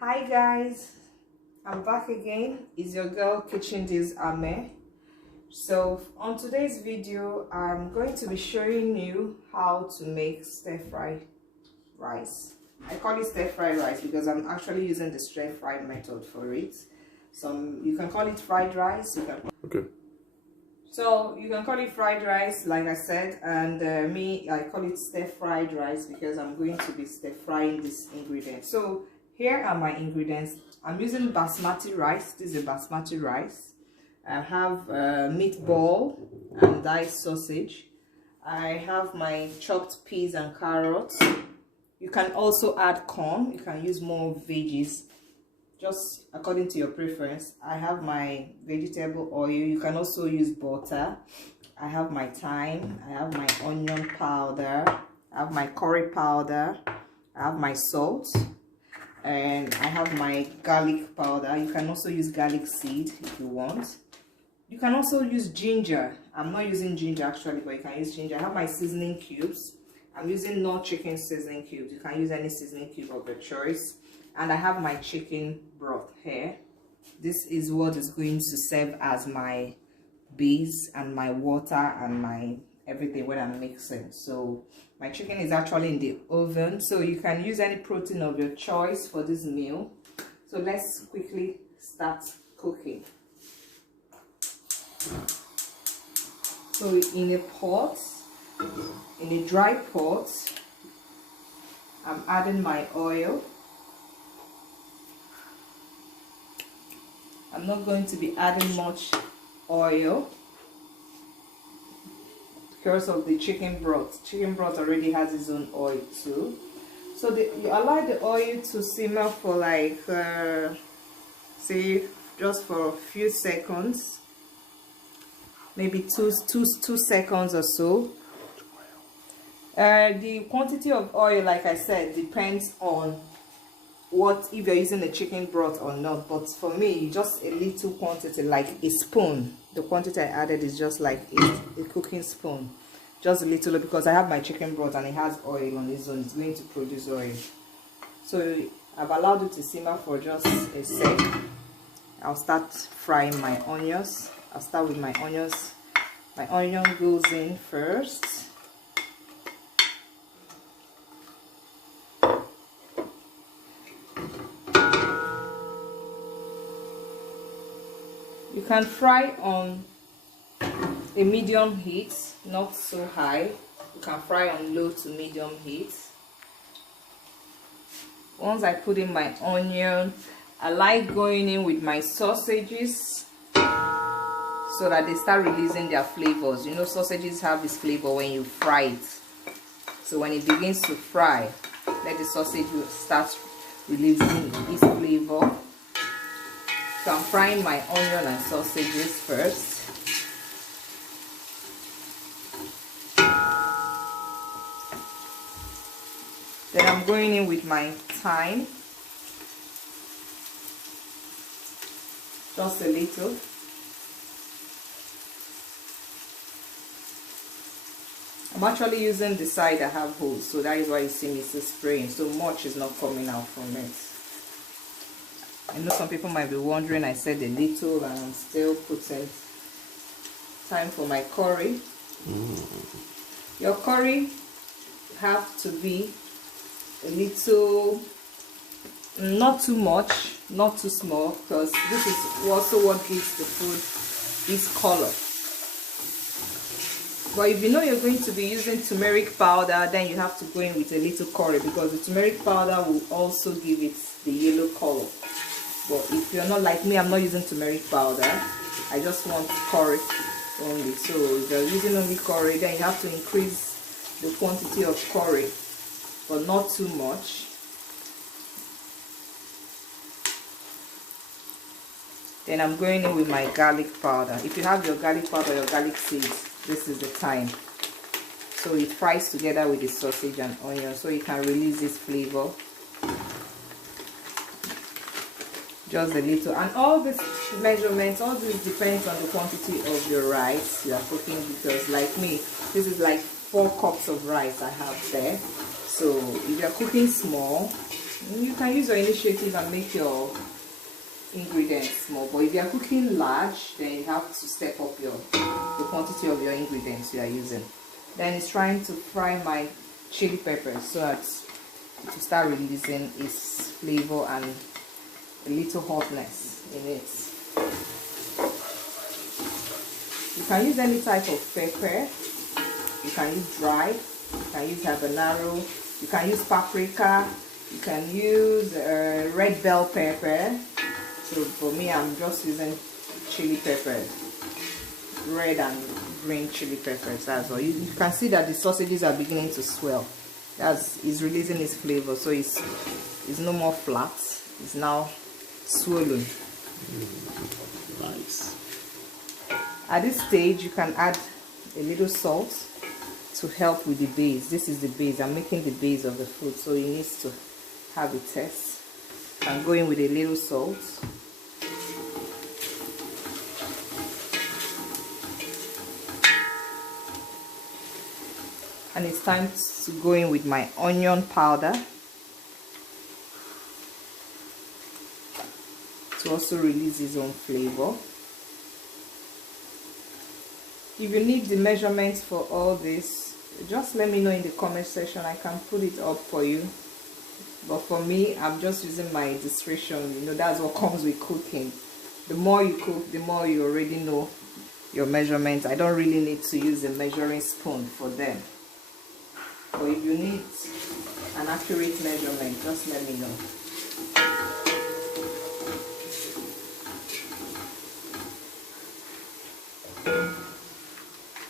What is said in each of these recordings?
Hi guys, I'm back again. It's your girl Kitchen Diz Ame. So on today's video, I'm going to be showing you how to make stir-fry rice. I call it stir-fry rice because I'm actually using the stir-fry method for it. You can call it fried rice. So you can call it fried rice, like I said, and I call it stir-fried rice because I'm going to be stir-frying this ingredient. So here are my ingredients. I'm using basmati rice. This is a basmati rice. I have meatball and diced sausage. I have my chopped peas and carrots. You can also add corn. You can use more veggies, just according to your preference. I have my vegetable oil. You can also use butter. I have my thyme. I have my onion powder. I have my curry powder. I have my salt. And I have my garlic powder. You can also use garlic seed if you want. You can also use ginger. I'm not using ginger actually, but you can use ginger. I have my seasoning cubes. I'm using Knorr chicken seasoning cubes. You can use any seasoning cube of your choice. And I have my chicken broth here. This is what is going to serve as my base and my water and my everything when I'm mixing. So my chicken is actually in the oven, so you can use any protein of your choice for this meal. So let's quickly start cooking. So in a pot, in a dry pot, I'm adding my oil. I'm not going to be adding much oil because of the chicken broth. Chicken broth already has its own oil too. So you allow the oil to simmer for like say just for a few seconds, maybe two seconds or so. The quantity of oil, like I said, depends on if you're using a chicken broth or not, but for me just a little quantity, like a spoon. The quantity I added is just like a cooking spoon, just a little, because I have my chicken broth and it has oil on its own. It's going to produce oil. So I've allowed it to simmer for just a sec. I'll start frying my onions. I'll start with my onions. My onion goes in first. You can fry on a medium heat, not so high. You can fry on low to medium heat. Once I put in my onion, I like going in with my sausages so that they start releasing their flavors. You know, sausages have this flavor when you fry it. So when it begins to fry, let the sausage start releasing its flavor. So I'm frying my onion and sausages first. Then I'm going in with my thyme. Just a little. I'm actually using the side I have holes, so that is why you see me still spraying. So much is not coming out from it. I know some people might be wondering, I said a little and I'm still putting. Time for my curry. Your curry have to be a little, not too much, not too small, because this is also what gives the food this color. But if you know you're going to be using turmeric powder, then you have to go in with a little curry, because the turmeric powder will also give it the yellow color. But if you're not like me, I'm not using turmeric powder. I just want curry only. So if you're using only curry, then you have to increase the quantity of curry, but not too much. Then I'm going in with my garlic powder. If you have your garlic powder, your garlic seeds, this is the time. So it fries together with the sausage and onion, so you can release this flavor. Just a little. And all these measurements, all this depends on the quantity of your rice you are cooking, because like me, this is like 4 cups of rice I have there. So if you're cooking small, You can use your initiative and make your ingredients small, but if you are cooking large, then you have to step up the quantity of your ingredients you are using. Then it's trying to fry my chili peppers so that to start releasing its flavor and a little hotness in it. You can use any type of pepper. You can use dry, you can use habanero, you can use paprika, you can use red bell pepper. So for me, I'm just using chili pepper, red and green chili peppers. That's all. You can see that the sausages are beginning to swell. It's releasing its flavor, so it's no more flat. It's now swollen. Nice. At this stage, you can add a little salt to help with the base. This is the base. I'm making the base of the food, so it needs to have a taste. I'm going with a little salt. And it's time to go in with my onion powder to also release its own flavor. If you need the measurements for all this, just let me know in the comment section. I can put it up for you. But for me, I'm just using my discretion. You know, that's what comes with cooking. The more you cook, the more you already know your measurements. I don't really need to use a measuring spoon for them. But if you need an accurate measurement, just let me know.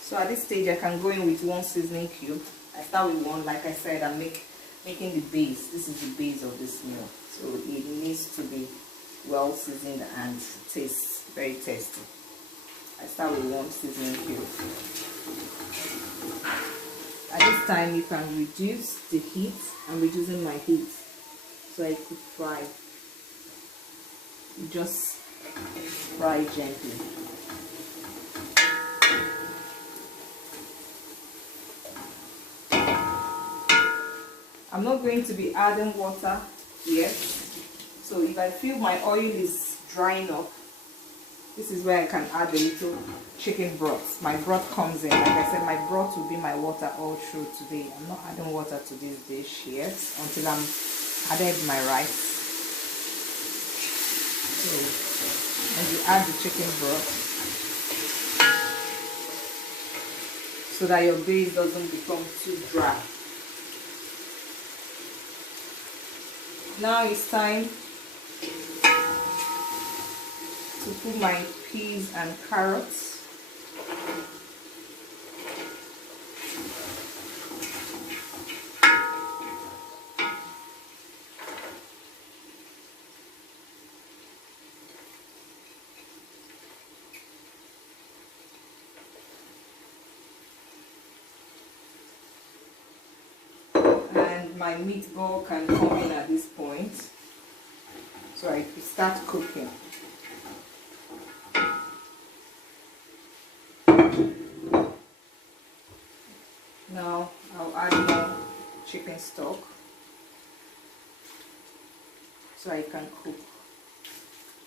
So at this stage, I can go in with 1 seasoning cube. I start with 1. Like I said, I'm making the base. This is the base of this meal. So it needs to be well seasoned and taste very tasty. I start with 1 seasoning cube. At this time, you can reduce the heat. I'm reducing my heat so I could fry. You just fry gently. I'm not going to be adding water yet. So if I feel my oil is drying up, this is where I can add a little chicken broth. My broth comes in. Like I said, my broth will be my water all through today. I'm not adding water to this dish yet until I'm added my rice. So when you add the chicken broth, so that your base doesn't become too dry. Now it's time to put my peas and carrots. And my meatball can come in at this point. So I can start cooking. Now I'll add more chicken stock so I can cook.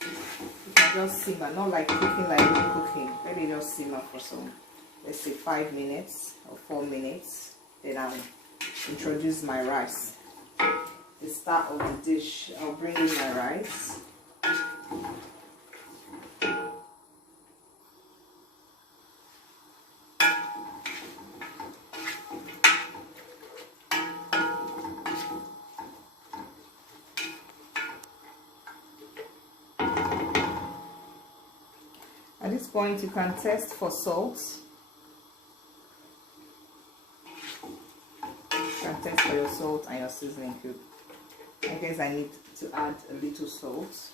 You can just simmer, not like cooking like you're cooking. Let it just simmer for some, let's say 5 minutes or 4 minutes. Then I'll introduce my rice. The start of the dish, I'll bring in my rice. At this point, you can test for salt. You can test for your salt and your seasoning cube. I guess I need to add a little salt.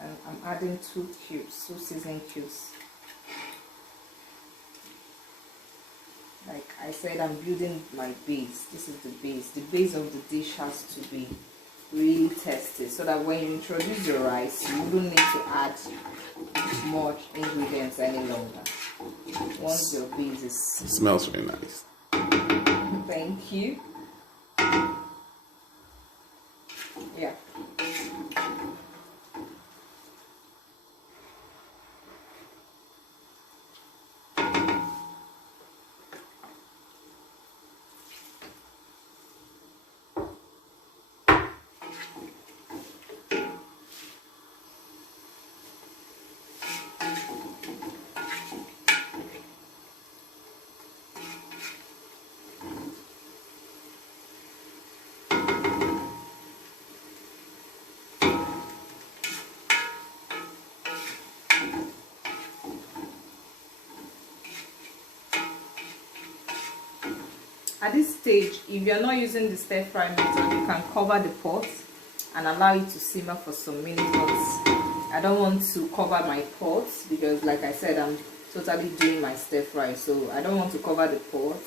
And I'm adding 2 seasoning cubes. Like I said, I'm building my base. This is the base. The base of the dish has to be really test it so that when you introduce your rice, you wouldn't need to add much ingredients any longer. Once your base is... It smells really nice. Thank you. Yeah. At this stage, if you're not using the stir fry method, you can cover the pot and allow it to simmer for some minutes. But I don't want to cover my pot because, like I said, I'm totally doing my stir fry, so I don't want to cover the pot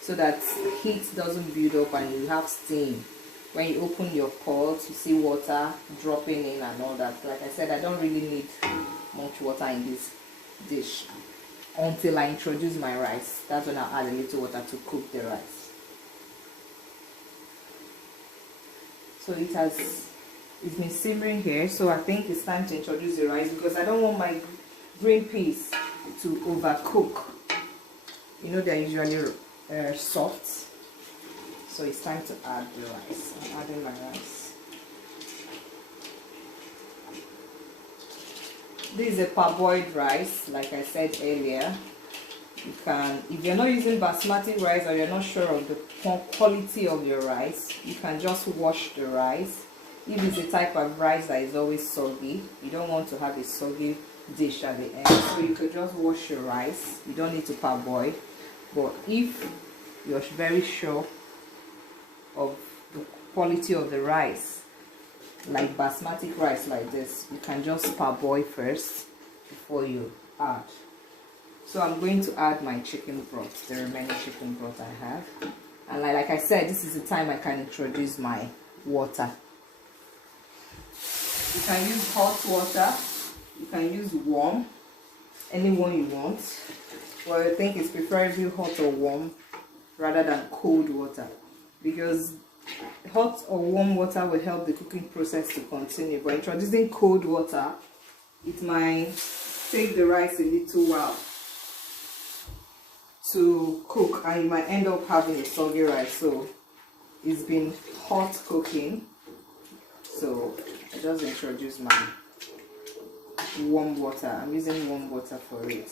so that heat doesn't build up and you have steam. When you open your pot, you see water dropping in and all that. Like I said, I don't really need much water in this dish until I introduce my rice. That's when I'll add a little water to cook the rice. So it's been simmering here, so I think it's time to introduce the rice because I don't want my green peas to overcook. You know, they're usually soft, so it's time to add the rice. I'm adding my rice. This is a parboiled rice, like I said earlier. You can, if you're not using basmati rice or you're not sure of the quality of your rice, you can just wash the rice. If it's a type of rice that is always soggy, you don't want to have a soggy dish at the end, so you could just wash your rice. You don't need to parboil. But if you're very sure of the quality of the rice, like basmati rice like this, you can just parboil first before you add. So I'm going to add my chicken broth, the remaining chicken broth I have. And like I said, this is the time I can introduce my water. You can use hot water, you can use warm, any one you want. Well, I think it's preferably hot or warm rather than cold water, because hot or warm water will help the cooking process to continue. But introducing cold water, it might take the rice a little while to cook and you might end up having a soggy rice. So it's been hot cooking, so I just introduce my warm water. I'm using warm water for it.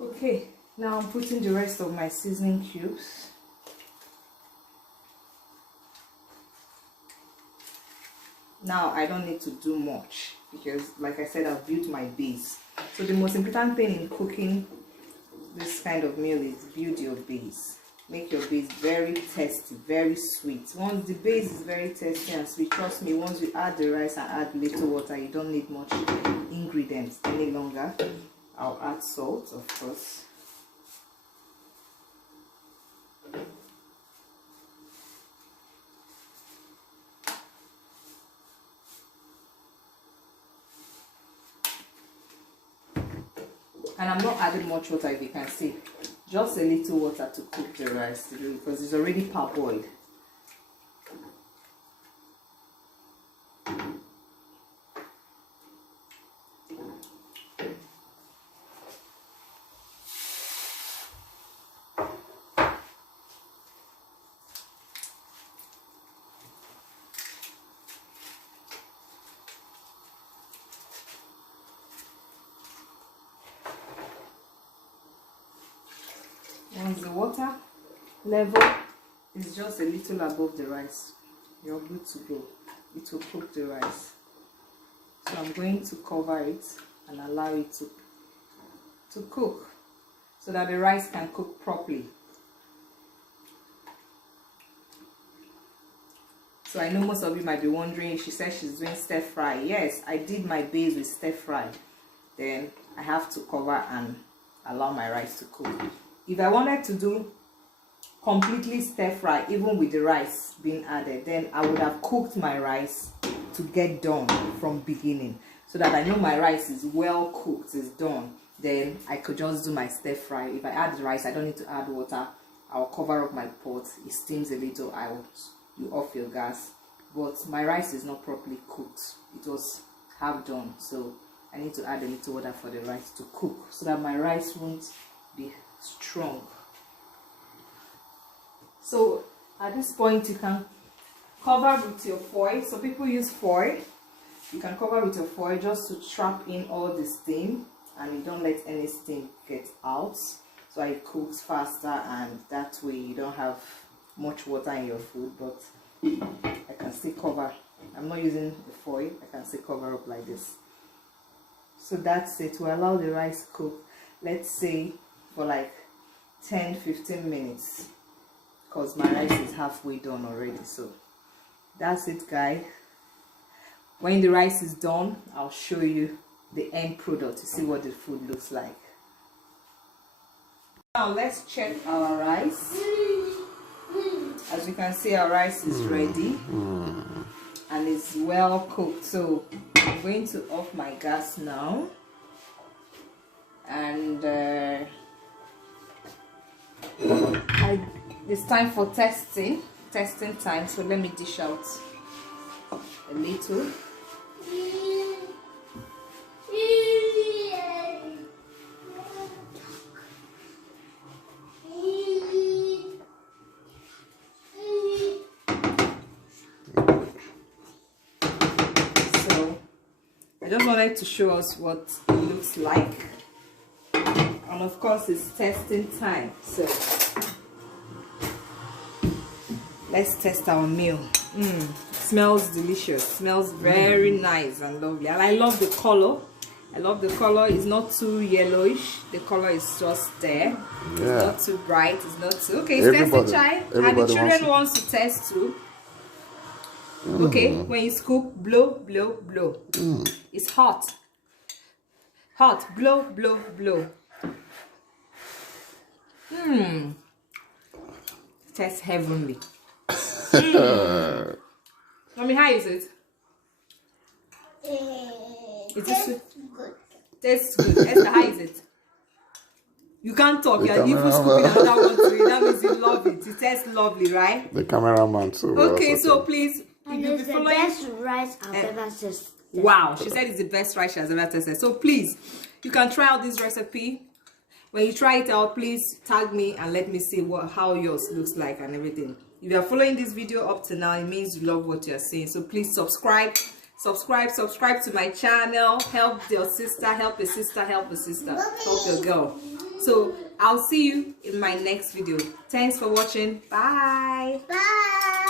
Okay, now I'm putting the rest of my seasoning cubes. Now I don't need to do much because, like I said, I've built my base. So the most important thing in cooking this kind of meal is build your base. Make your base very tasty, very sweet. Once the base is very tasty and sweet, trust me, once you add the rice and add little water, you don't need much ingredients any longer. I'll add salt, of course. And I'm not adding much water, if you can see. Just a little water to cook the rice because it's already parboiled. Once the water level is just a little above the rice, you're good to go. It will cook the rice. So I'm going to cover it and allow it to cook so that the rice can cook properly. So I know most of you might be wondering, she said she's doing stir fry. Yes, I did my base with stir fry. Then I have to cover and allow my rice to cook. If I wanted to do completely stir fry, even with the rice being added, then I would have cooked my rice to get done from beginning, so that I know my rice is well cooked, is done. Then I could just do my stir fry. If I add the rice, I don't need to add water. I'll cover up my pot. It steams a little. You off your gas. But my rice is not properly cooked. It was half done, so I need to add a little water for the rice to cook, so that my rice won't be strong. So at this point, you can cover with your foil. So people use foil. You can cover with your foil just to trap in all the steam, and you don't let any steam get out, so it cooks faster, and that way you don't have much water in your food. But I can still cover. I'm not using the foil. I can still cover up like this. So that's it. To allow the rice cook, let's say for like 10-15 minutes, because my rice is halfway done already. So that's it, guys. When the rice is done, I'll show you the end product to see what the food looks like. Now let's check our rice. As you can see, our rice is ready and it's well cooked. So I'm going to off my gas now, and it's time for testing time. So let me dish out a little. I just wanted to show us what it looks like, and of course it's testing time, so let's test our meal. Smells delicious, smells very nice and lovely, and I love the color. It's not too yellowish, the color is just there. It's not too bright, it's not too okay. It's testing time, and the children wants to test too. Okay, when you scoop, blow, blow, blow. It's hot. Hot, blow, blow, blow. Tastes heavenly. Mommy, how is it? Is it sweet? Good. Tastes good. Esther, how is it? You can't talk. You're even scooping another one to it. That means you love it. It tastes lovely, right? The cameraman too. Okay, so please. And it's the best rice I've ever tasted. Wow, she said it's the best rice she has ever tasted. So please, you can try out this recipe. When you try it out, please tag me and let me see how yours looks like and everything. If you are following this video up to now, it means you love what you are seeing. So please subscribe to my channel. Help your sister, help a sister, help a sister, help your girl. So I'll see you in my next video. Thanks for watching. Bye. Bye.